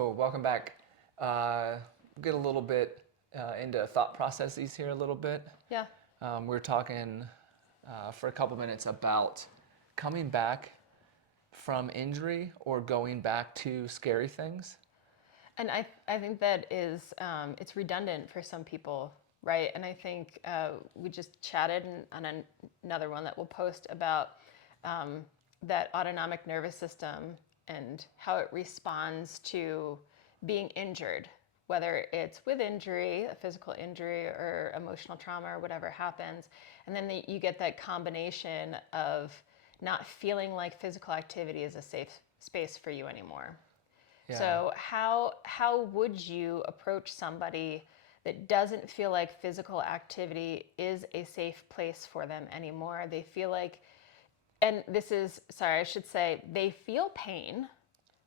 Cool. Welcome back. Get a little bit into thought processes here a little bit. Yeah. We are talking for a couple minutes about coming back from injury or going back to scary things. And I think that is, it's redundant for some people, right? And I think we just chatted on another one that we'll post about that autonomic nervous system and how it responds to being injured, whether it's with injury, a physical injury, or emotional trauma, or whatever happens. And then you get that combination of not feeling like physical activity is a safe space for you anymore. Yeah. So how would you approach somebody that doesn't feel like physical activity is a safe place for them anymore? They feel like, and this is, sorry, I should say, they feel pain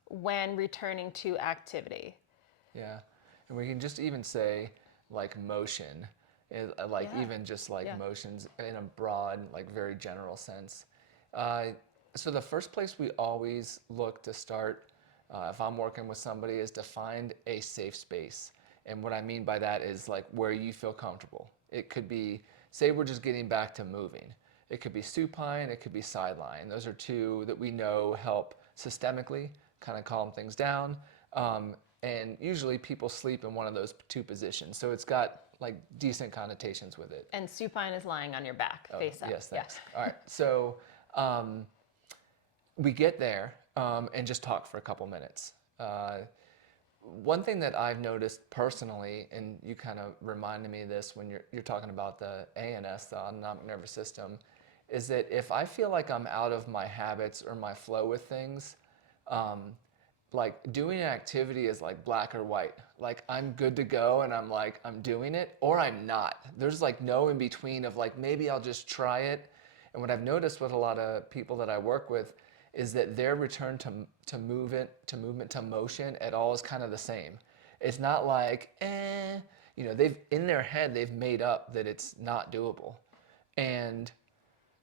when returning to activity. Yeah. And we can just even say like motion, like Yeah. even just like Yeah. motions in a broad, like very general sense. Uh, so the first place we always look to start, if I'm working with somebody, is to find a safe space. And what I mean by that is like where you feel comfortable. It could be, say we're just getting back to moving. It could be supine, it could be sideline. Those are two that we know help systemically kind of calm things down. And usually people sleep in one of those two positions. So it's got like decent connotations with it. And supine is lying on your back, Oh, face up. yes, Yeah. thanks. All right. So we get there and just talk for a couple minutes. One thing that I've noticed personally, and you kind of reminded me of this when you're talking about the ANS, the autonomic nervous system, is that if I feel like I'm out of my habits or my flow with things, like doing an activity is like black or white. Like I'm good to go and I'm doing it, or I'm not. There's like no in between of like maybe I'll just try it. And what I've noticed with a lot of people that I work with is that their return movement to motion at all is kind of the same. It's not like they've in their head they've made up that it's not doable, and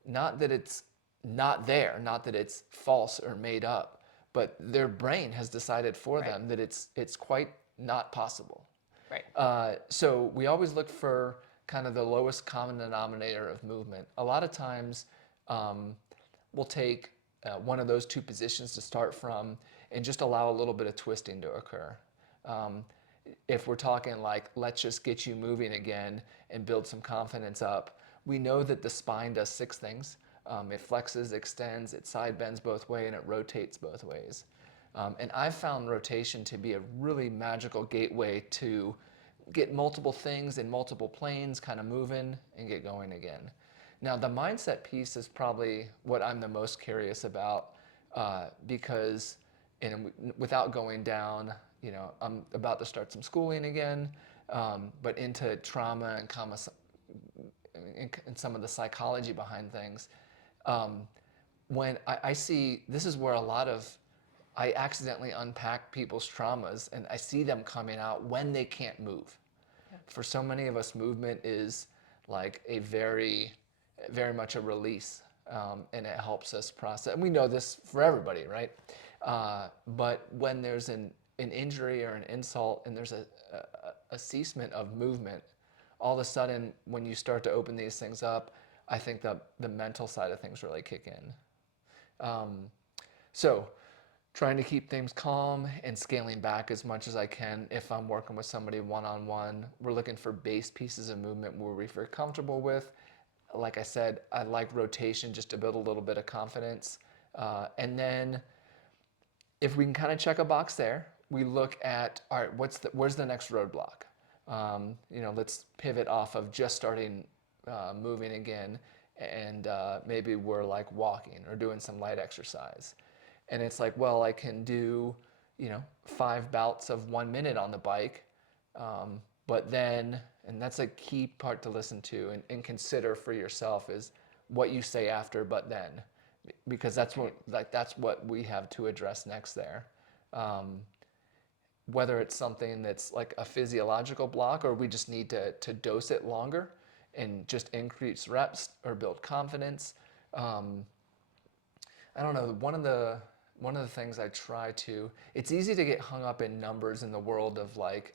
not that it's not there, not that it's false or made up, but their brain has decided for Right. them that it's quite not possible. Right. So we always look for kind of the lowest common denominator of movement. A lot of times, we'll take one of those two positions to start from and just allow a little bit of twisting to occur. Um, if we're talking like, let's just get you moving again and build some confidence up, we know that the spine does six things. It flexes, extends, it side bends both ways, and it rotates both ways. And I've found rotation to be a really magical gateway to get multiple things in multiple planes kind of moving and get going again. Now, the mindset piece is probably what I'm the most curious about because, and without going down, I'm about to start some schooling again, but into trauma and and some of the psychology behind things. When I see, this is where I accidentally unpack people's traumas and I see them coming out when they can't move. Yeah. For so many of us, movement is like a very much a release, and it helps us process. And we know this for everybody, right? But when there's an injury or an insult and there's a ceasement of movement, all of a sudden, when you start to open these things up, I think the mental side of things really kick in. So, trying to keep things calm and scaling back as much as I can if I'm working with somebody one-on-one. We're looking for base pieces of movement where we feel comfortable with. Like I said, I like rotation just to build a little bit of confidence. And then if we can kind of check a box there, we look at, all right, where's the next roadblock? Let's pivot off of just starting moving again, and maybe we're like walking or doing some light exercise. And it's like, well, I can do, 5 bouts of 1 minute on the bike, but then, and that's a key part to listen to and consider for yourself is what you say after, but then, because that's what we have to address next there. Whether it's something that's like a physiological block or we just need to dose it longer and just increase reps or build confidence. I don't know, one of the one of the things I try to, it's easy to get hung up in numbers in the world of like,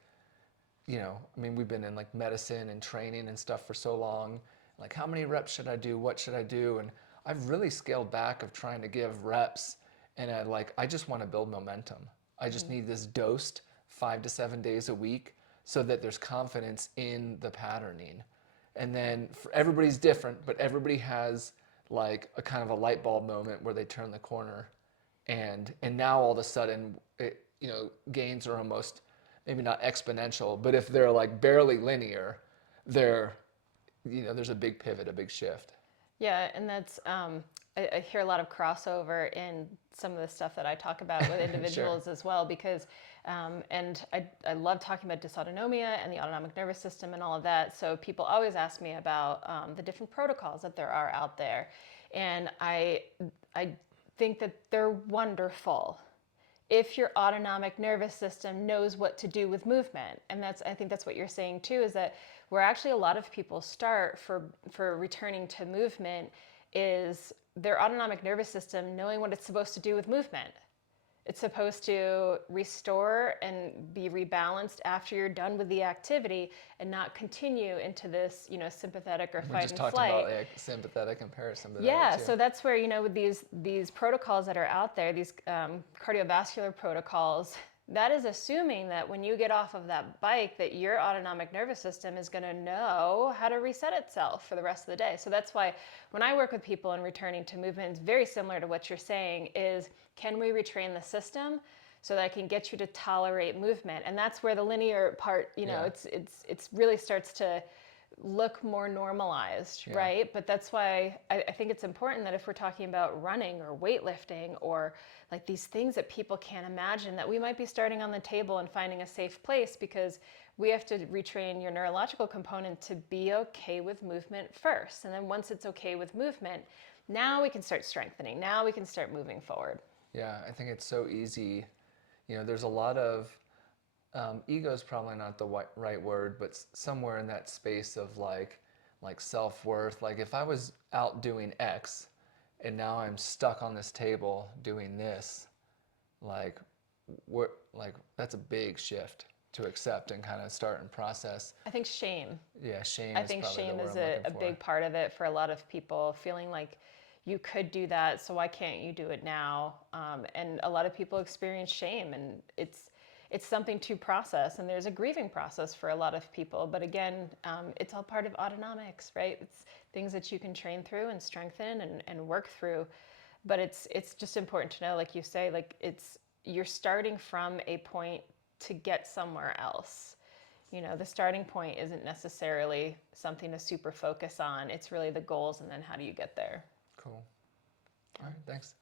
I mean, we've been in like medicine and training and stuff for so long. Like, how many reps should I do? What should I do? And I've really scaled back of trying to give reps. And I just want to build momentum. I just need this dosed 5 to 7 days a week so that there's confidence in the patterning. And then everybody's different, but everybody has like a kind of a light bulb moment where they turn the corner, and now all of a sudden, gains are almost maybe not exponential, but if they're like barely linear, there's a big pivot, a big shift. Yeah, and that's I hear a lot of crossover in some of the stuff that I talk about with individuals as well, because and I love talking about dysautonomia and the autonomic nervous system and all of that. So people always ask me about the different protocols that there are out there, and I think that they're wonderful if your autonomic nervous system knows what to do with movement. And I think that's what you're saying too, is that where actually a lot of people start for returning to movement is their autonomic nervous system knowing what it's supposed to do with movement. It's supposed to restore and be rebalanced after you're done with the activity, and not continue into this, sympathetic or We fight just and talked flight. about like sympathetic and parasympathetic Yeah, too. so that's where, with these protocols that are out there, these cardiovascular protocols, that is assuming that when you get off of that bike, that your autonomic nervous system is going to know how to reset itself for the rest of the day. So that's why when I work with people in returning to movement, it's very similar to what you're saying, is can we retrain the system so that I can get you to tolerate movement? And that's where the linear part, it's really starts to look more normalized, right? But that's why I think it's important that if we're talking about running or weightlifting or like these things that people can't imagine, that we might be starting on the table and finding a safe place, because we have to retrain your neurological component to be okay with movement first. And then once it's okay with movement, now we can start strengthening. Now we can start moving forward. Yeah, I think it's so easy. There's a lot of ego is probably not the right word, but somewhere in that space of like self-worth. Like if I was out doing X and now I'm stuck on this table doing this, like that's a big shift to accept and kind of start and process. I think shame. Yeah, shame I is think probably shame the word is I'm a looking for. big part of it for a lot of people, feeling like you could do that, so why can't you do it now? And a lot of people experience shame, and it's something to process, and there's a grieving process for a lot of people. But again, it's all part of autonomics, right? It's things that you can train through and strengthen and work through. But it's just important to know, like you say, like you're starting from a point to get somewhere else. The starting point isn't necessarily something to super focus on. It's really the goals, and then how do you get there? Cool. All right, thanks.